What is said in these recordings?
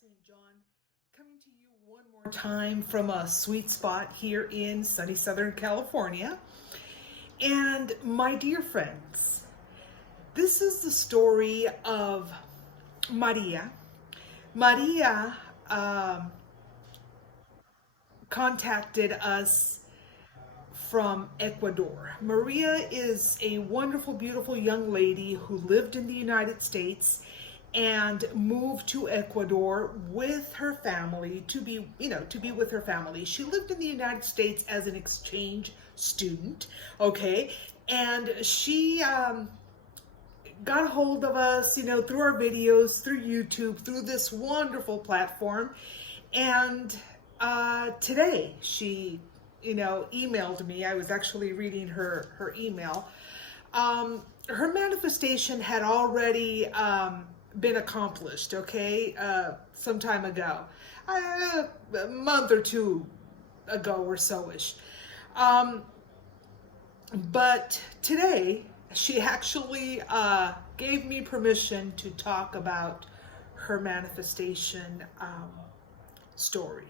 St. John, coming to you one more time from a sweet spot here in sunny Southern California. And my dear friends, this is the story of Maria. Maria contacted us from Ecuador. Maria is a wonderful, beautiful young lady who lived in the United States and moved to Ecuador with her family to be with her family. She lived in the United States as an exchange student, okay? And she got a hold of us, through our videos, through YouTube, through this wonderful platform. And today she emailed me. I was actually reading her email. Her manifestation had already been accomplished, okay, some time ago, a month or two ago or so-ish. But today, she actually gave me permission to talk about her manifestation story.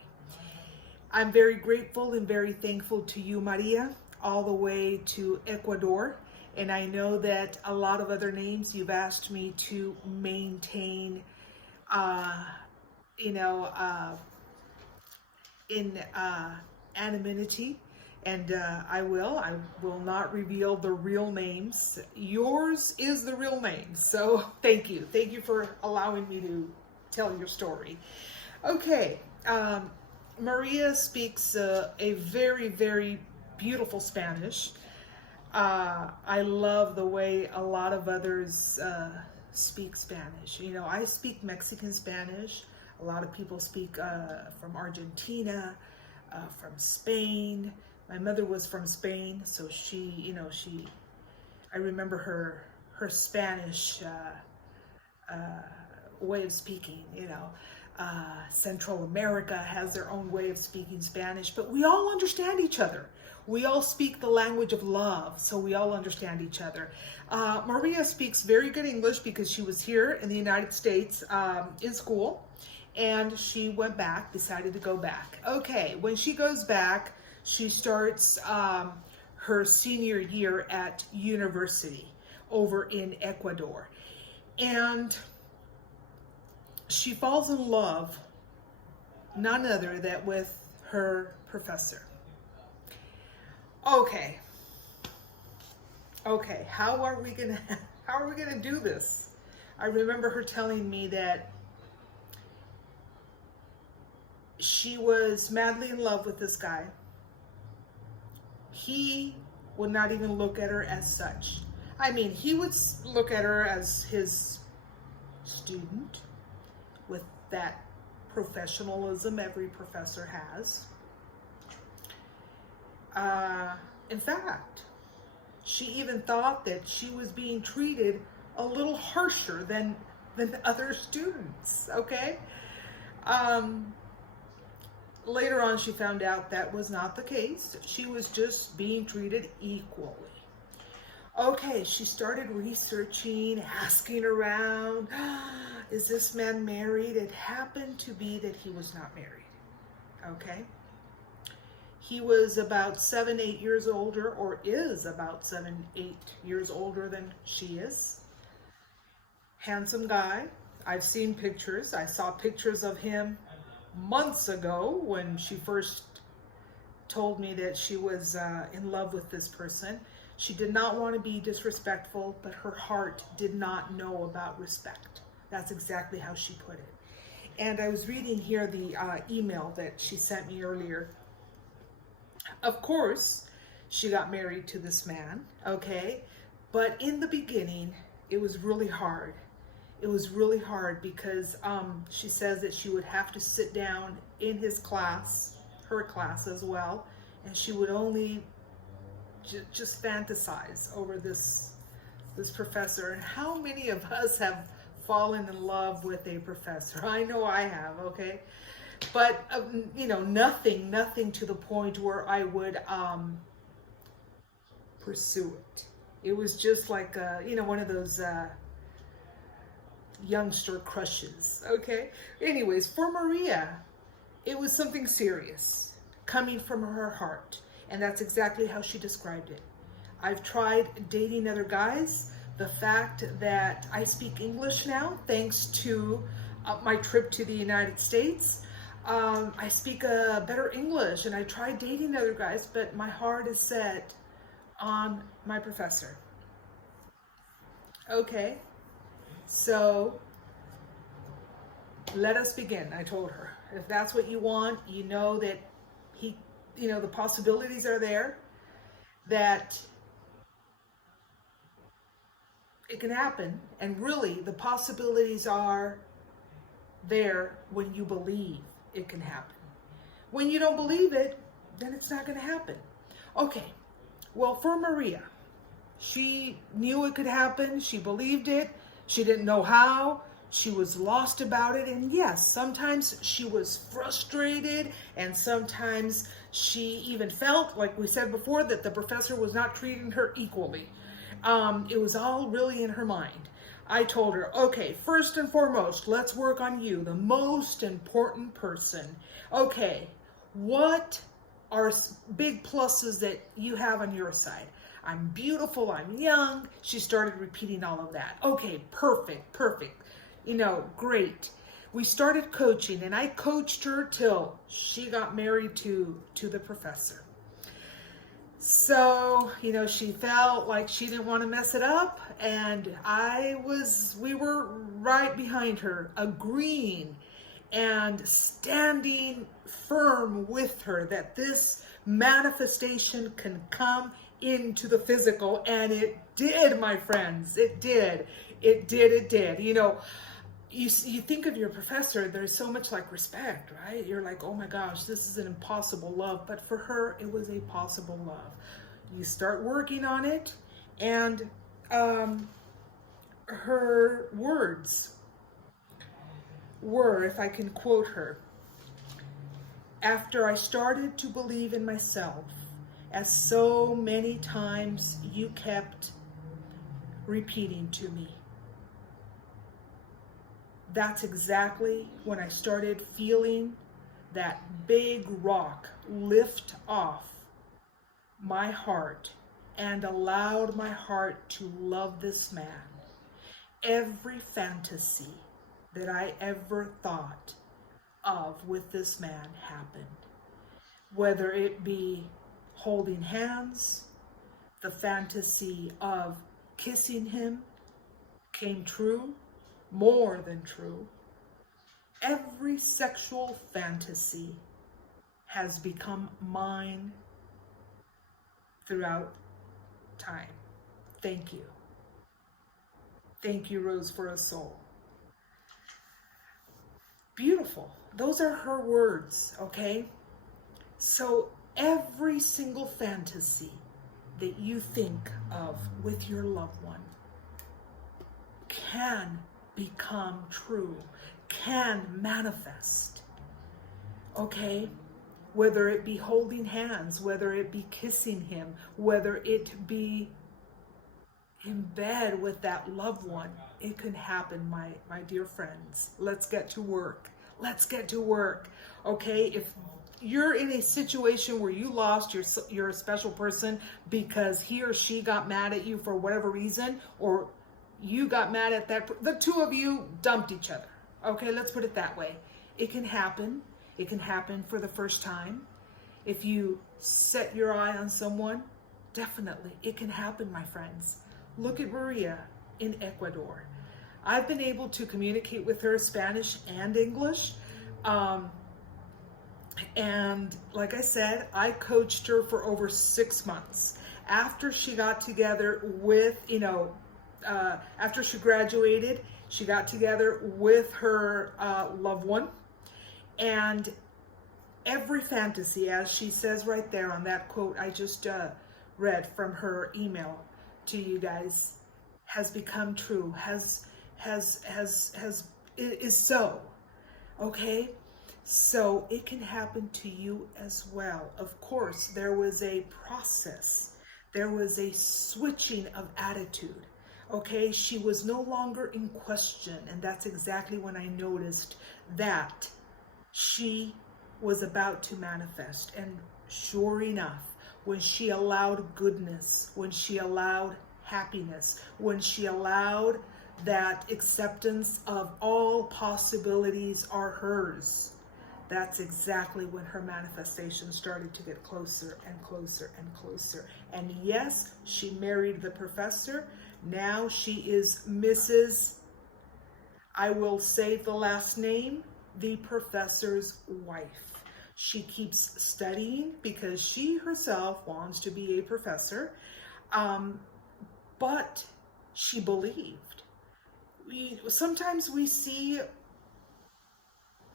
I'm very grateful and very thankful to you, Maria, all the way to Ecuador. And I know that a lot of other names you've asked me to maintain, in anonymity. And I will not reveal the real names. Yours is the real name. So thank you. Thank you for allowing me to tell your story. Okay. Maria speaks a very, very beautiful Spanish. I love the way a lot of others speak Spanish. I speak Mexican Spanish. A lot of people speak from Argentina, from Spain. My mother was from Spain, so I remember her Spanish way of speaking, Central America has their own way of speaking Spanish, but we all understand each other. We all speak the language of love, so we all understand each other. Maria speaks very good English because she was here in the United States in school, and she went back, decided to go back. Okay, when she goes back, she starts her senior year at university over in Ecuador. And she falls in love, none other than with her professor. Okay, how are we gonna do this? I remember her telling me that she was madly in love with this guy. He would not even look at her as such. I mean, he would look at her as his student, with that professionalism every professor has. In fact, she even thought that she was being treated a little harsher than other students, okay? Later on, she found out that was not the case. She was just being treated equally. Okay, she started researching, asking around, is this man married? It happened to be that he was not married, okay? He was about 7-8 years older, or is about 7-8 years older than she is. Handsome guy. I've seen pictures. I saw pictures of him months ago when she first told me that she was in love with this person. She did not want to be disrespectful, but her heart did not know about respect. That's exactly how she put it. And I was reading here the email that she sent me earlier. Of course, she got married to this man, okay? But in the beginning, it was really hard. It was really hard because she says that she would have to sit down in his class, her class as well, and she would only just fantasize over this professor. And how many of us have fallen in love with a professor? I know I have, okay? But, nothing to the point where I would pursue it. It was just like, one of those youngster crushes, okay? Anyways, for Maria, it was something serious coming from her heart. And that's exactly how she described it. I've tried dating other guys. The fact that I speak English now, thanks to my trip to the United States, I speak better English, and I tried dating other guys, but my heart is set on my professor. Okay, so let us begin, I told her. If that's what you want, you know that the possibilities are there, that it can happen. And really, the possibilities are there when you believe it can happen. When you don't believe it, then it's not going to happen. Okay, well, for Maria, she knew it could happen. She believed it. She didn't know how. She was lost about it. And yes, sometimes she was frustrated, and sometimes she even felt, like we said before, that the professor was not treating her equally. It was all really in her mind. I told her, okay, first and foremost, let's work on you, the most important person. Okay, what are big pluses that you have on your side? I'm beautiful, I'm young. She started repeating all of that. Okay, perfect. Great. We started coaching, and I coached her till she got married to the professor. So, she felt like she didn't want to mess it up, and we were right behind her, agreeing and standing firm with her that this manifestation can come into the physical. And it did, my friends. It did. You think of your professor, there's so much like respect, right? You're like, oh my gosh, this is an impossible love. But for her, it was a possible love. You start working on it, and her words were, if I can quote her, after I started to believe in myself, as so many times you kept repeating to me. That's exactly when I started feeling that big rock lift off my heart and allowed my heart to love this man. Every fantasy that I ever thought of with this man happened. Whether it be holding hands, the fantasy of kissing him came true. More than true. Every sexual fantasy has become mine throughout time. Thank you. Thank you, Rose, for a soul. Beautiful. Those are her words, okay? So every single fantasy that you think of with your loved one can become true, can manifest, okay? Whether it be holding hands, whether it be kissing him, whether it be in bed with that loved one, it can happen, my dear friends. Let's get to work. Okay? If you're in a situation where you lost your special person because he or she got mad at you for whatever reason, or you got mad at the two of you dumped each other. Okay, let's put it that way. It can happen. It can happen for the first time. If you set your eye on someone, definitely, it can happen, my friends. Look at Maria in Ecuador. I've been able to communicate with her Spanish and English. And like I said, I coached her for over 6 months. After she got together with, after she graduated, she got together with her loved one, and every fantasy, as she says right there on that quote I just read from her email to you guys, has become true, is so. Okay? So it can happen to you as well. Of course, there was a process. There was a switching of attitude. Okay, she was no longer in question, and that's exactly when I noticed that she was about to manifest. And sure enough, when she allowed goodness, when she allowed happiness, when she allowed that acceptance of all possibilities are hers, that's exactly when her manifestation started to get closer and closer and closer. And yes, she married the professor. Now she is Mrs., I will say the last name, the professor's wife. She keeps studying because she herself wants to be a professor, but she believed. Sometimes we see,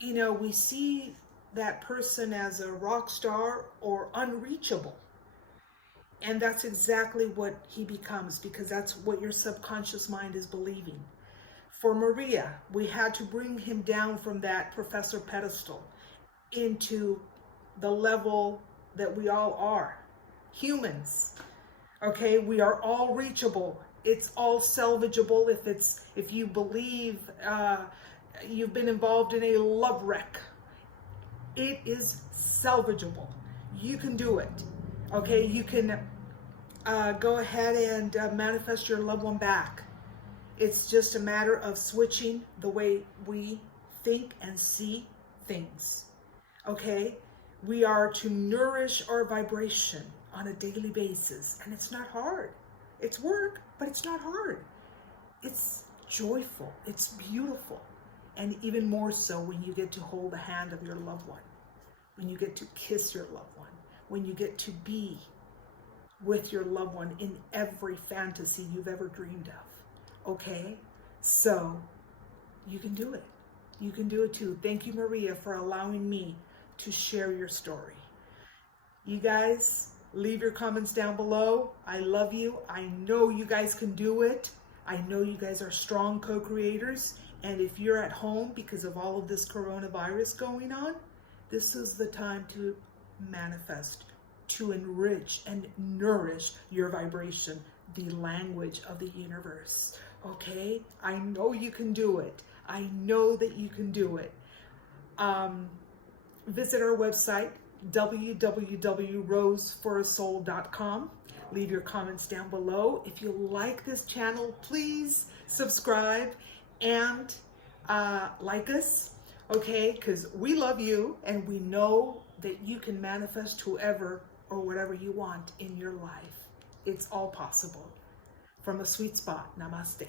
we see that person as a rock star or unreachable. And that's exactly what he becomes, because that's what your subconscious mind is believing. For Maria, we had to bring him down from that professor pedestal into the level that we all are. Humans. Okay, we are all reachable. It's all salvageable if you believe you've been involved in a love wreck. It is salvageable. You can do it. Okay, you can go ahead and manifest your loved one back. It's just a matter of switching the way we think and see things. Okay, we are to nourish our vibration on a daily basis, and it's not hard. It's work, but it's not hard. It's joyful. It's beautiful. And even more so when you get to hold the hand of your loved one, when you get to kiss your loved one, when you get to be with your loved one in every fantasy you've ever dreamed of. Okay? So you can do it. You can do it too. Thank you, Maria, for allowing me to share your story. You guys, leave your comments down below. I love you. I know you guys can do it. I know you guys are strong co-creators. And if you're at home because of all of this coronavirus going on, this is the time to manifest, to enrich and nourish your vibration, the language of the universe. Okay? I know you can do it. I know that you can do it. Visit our website, www.roseforasoul.com. Leave your comments down below. If you like this channel, please subscribe and like us, okay? Because we love you and we know that you can manifest whoever or whatever you want in your life. It's all possible. From a sweet spot, namaste.